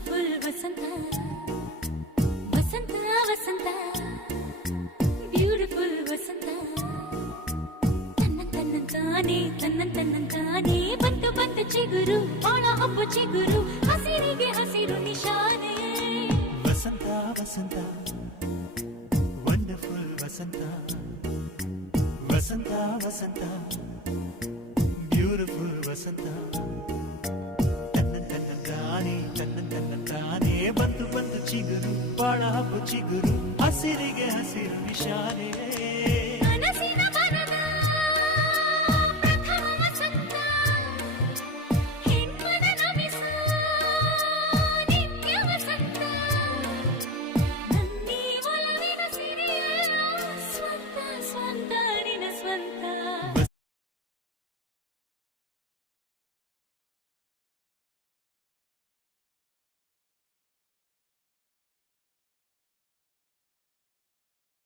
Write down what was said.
beautiful ವಸಂತ ವಸಂತ ವಸಂತ beautiful ವಸಂತ ತನ್ನಂತಾನೆ ಬಂತು ಬಂತು ಚಿಗುರು ಬಾಳ ಹಬ್ಬ ಚಿಗುರು ಹಸಿರಿಗೆ ಹಸಿರು ನಿಶಾನೆ ವಸಂತ ವಸಂತ ವಂಡರ್ಫುಲ್ ವಸಂತ ವಸಂತ ವಸಂತ ಬ್ಯೂಟಿಫುಲ್ ವಸಂತ ತನ್ನಂತಾನೆ ಬಂತು ಬಂತು ಚಿಗುರು ಬಾಳ ಹಬ್ಬ ಚಿಗುರು ಹಸಿರಿಗೆ ಹಸಿರು ನಿಶಾನೆ